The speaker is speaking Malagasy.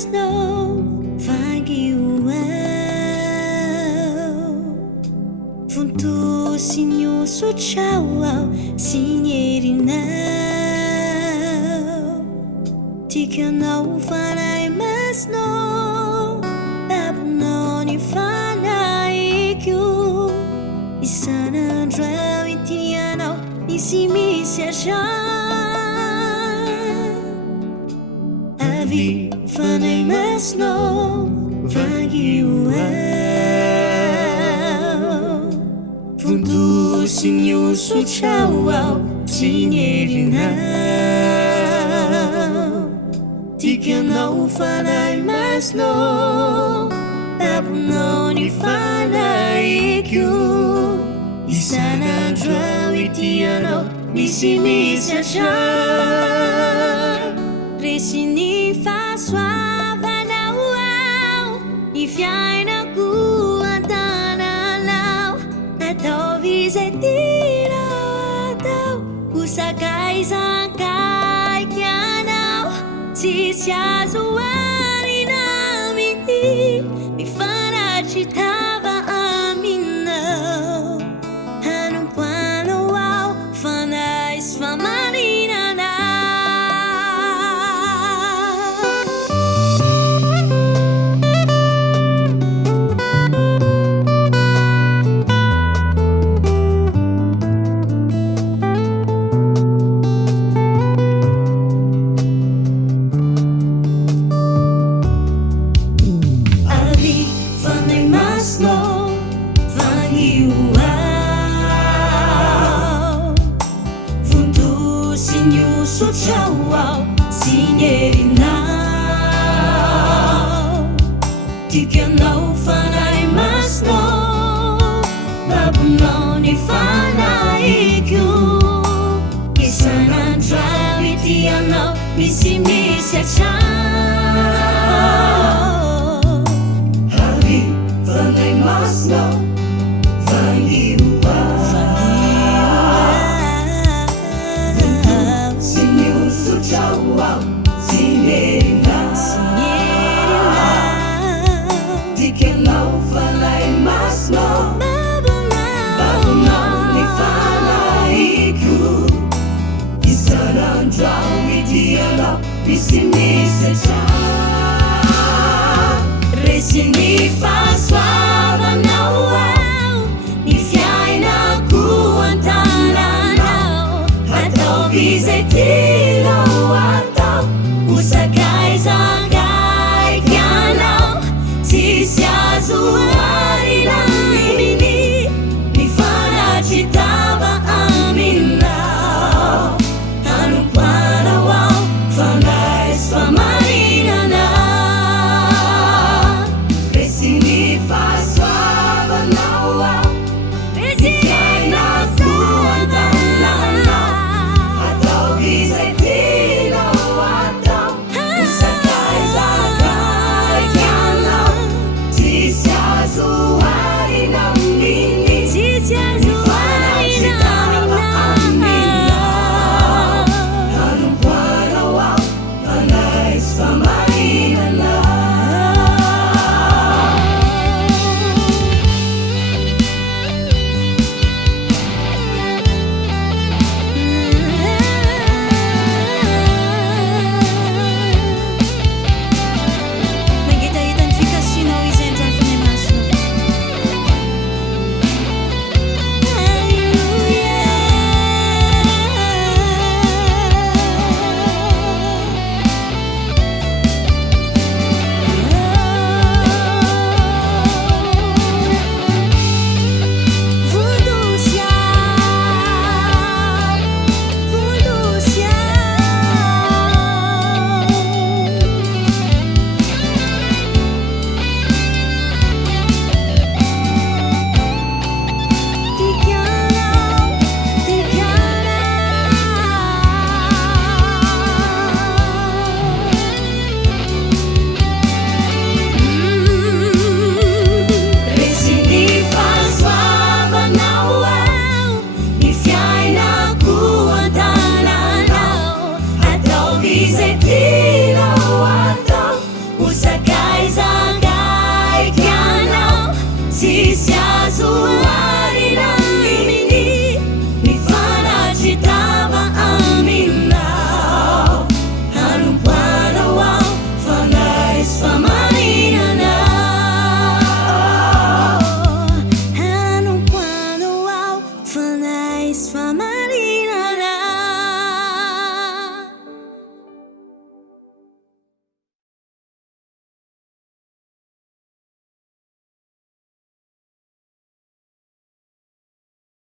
snow vangiuau funtu sinyo sochauau signerinau tikanau fanai masno babunoni fanaiku isana drau itianau isimisiasha avi fanai masno vangiuau funtu sinyo sochauau signerinau tikanau fanai masno babunoni fanaiku isana drau itianau misimisiasha resini fasoavanau au ni fiainaku antanalau ataovizetinao atao usakaizakaikianau tsisy azo arinaminy mifanatritava aminao hanompoanao ao fanaisy famarinanao Sinyo sochauau signerinau tikanau fanai masno babunoni fanaiku isanandrau itianau misimisiasha avi fanai masno sochauau signerinau tikanau fanai masno babunoni fanaiku isanandrau itianau misimisiasha resini fasoavanau au ni fiainaku antananau ataovizetinao